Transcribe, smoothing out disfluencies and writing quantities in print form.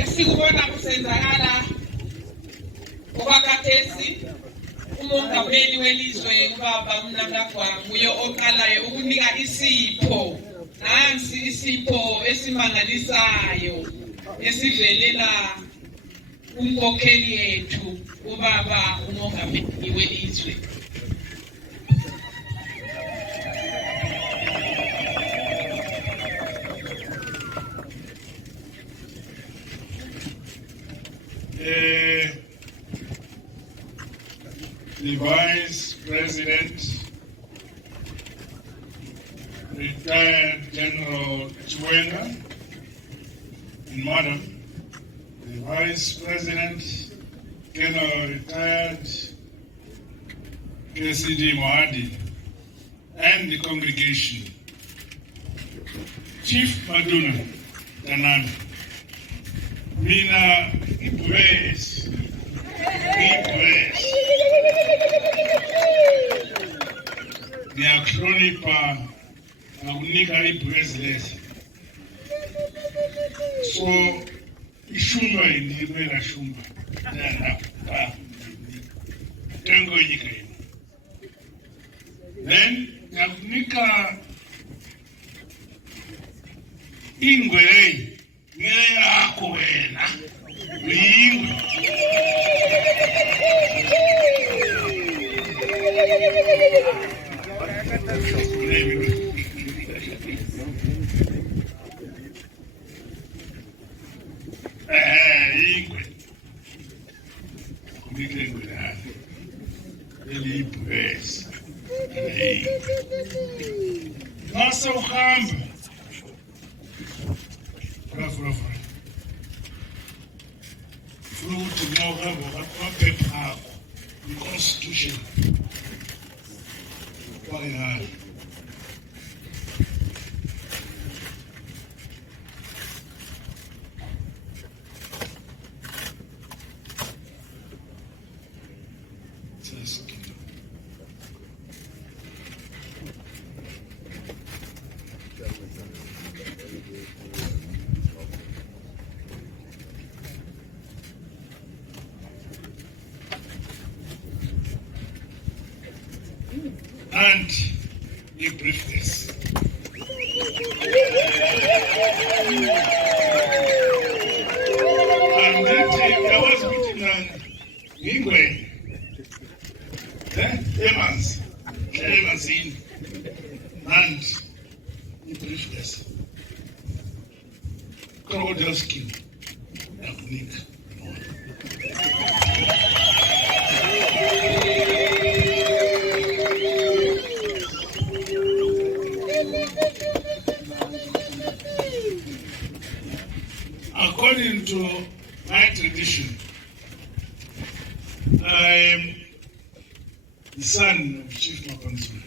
Esikubona kusenzakala okwakhathesi uMongameli welizwe uBaba Mnangagwa nguye oqalayo ukunika isipho. Nansi isipho esimangalisayo esivelela kunkokheli yethu uBaba uMongameli welizwe. The Vice President, retired General Chiwenga, and Madam, the Vice President, General retired KCD Mohadi, and the congregation, Chief Maduna, Tanami, Mina Ipues, Niaklonipa unika ipues. So ishumba indimela shumba na tengo yika. Then nakunika ingwe ngeke akho wena uyingwe. Nasa uhamba funa ukuthi ngawuhamba kwaphepha akho i-constitution kwangalo. And you brief this. And then I was meeting Ingwe, Emmerson, and you brief this. Crocodile skin. According to my tradition, I am the son of Chief Mapanzula.